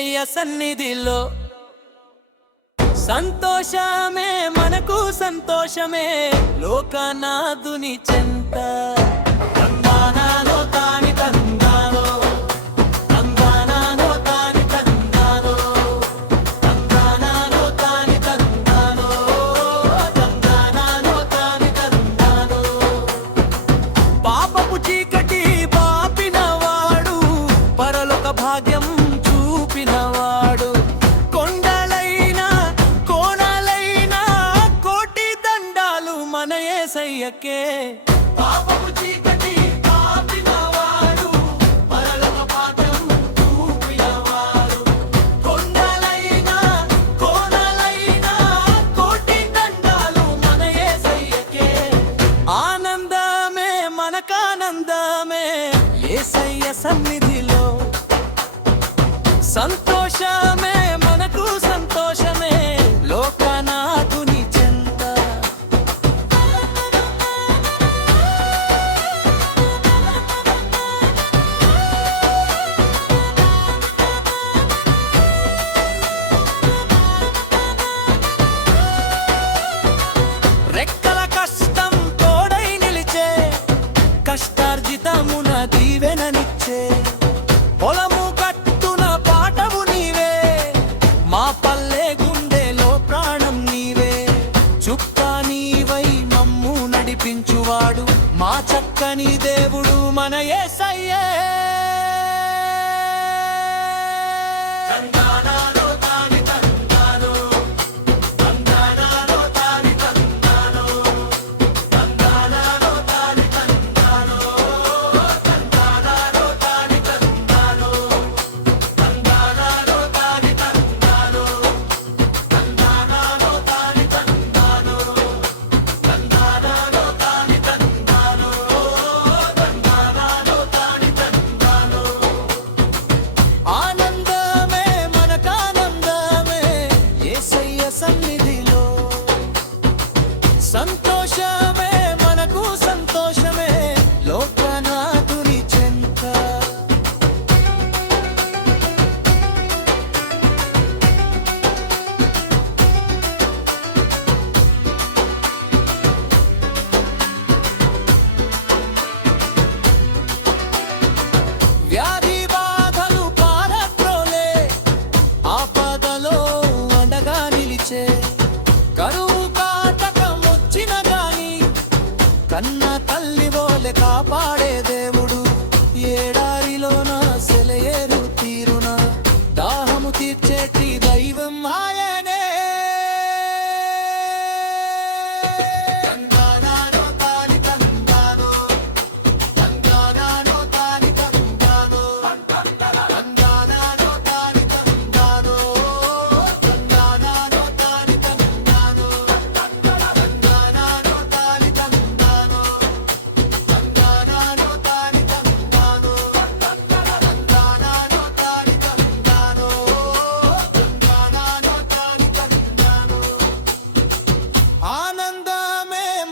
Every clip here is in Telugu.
యేసయ్య సన్నిధిలో సంతోషమే మనకు సంతోషమే లోకనాథుని చెంత భాగ్యం చూపినవాడు కొండలైనా కోణాలైనా కోటి దండాలు మన యేసయ్యకే పాపపు చీకటి పాపినవాడు పరలోక భాగ్యం చూపినవాడు కొండలైనా కోణాలైనా కోటి దండాలు మన యేసయ్యకే ఆనందమే మనకానందమే యేసయ్య సన్నిధిలో సంతోషమే మనకు సంతోషమే లోకనాథుని చెంత రెక్కల కష్టం తోడై నిలిచే కష్టార్జితమున దీవెననిచ్చే పొలము మా పల్లె గుండెలో ప్రాణం నీవే చుక్క నీవై మమ్ము నడిపించువాడు మా చక్కని దేవుడు మన యేసయ్యే సన్నిధిలో సంతోషమే మనకు సంతోషమే లోకనాథుని చెంత వ్యాధి బాధలు పారద్రోలే ఆపదలో కరువు కాటకమొచ్చిన గాని కన్న తల్లి వోలె కాపాడే దేవుడు ఏడారిలోన సెలయేరు తీరున దాహము తీర్చేటి దైవం ఆయనే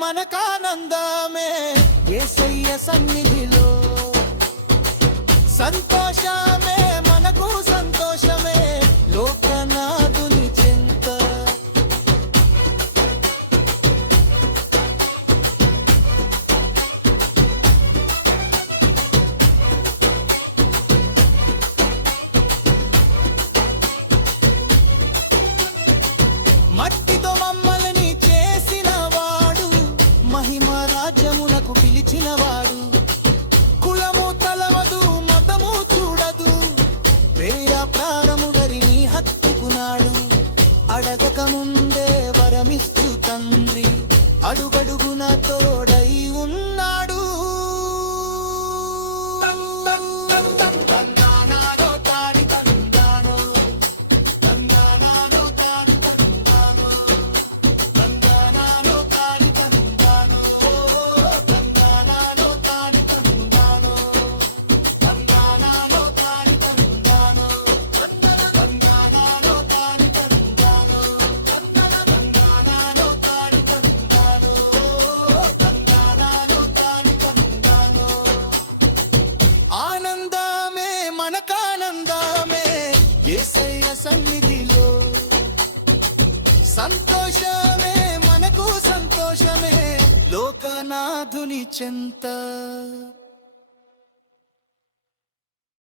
మనకానందమే యేసయ్య సన్నిధిలో సంతోషమే మనకు సంతోషమే లోకనాథుని చెంత మట్టితో మమ్మల్ని మహిమ రాజ్యమునకు పిలిచినవాడు కులము తలవదు మతము చూడదు సంతోషమే మనకు సంతోషమే లోకనాథుని చెంత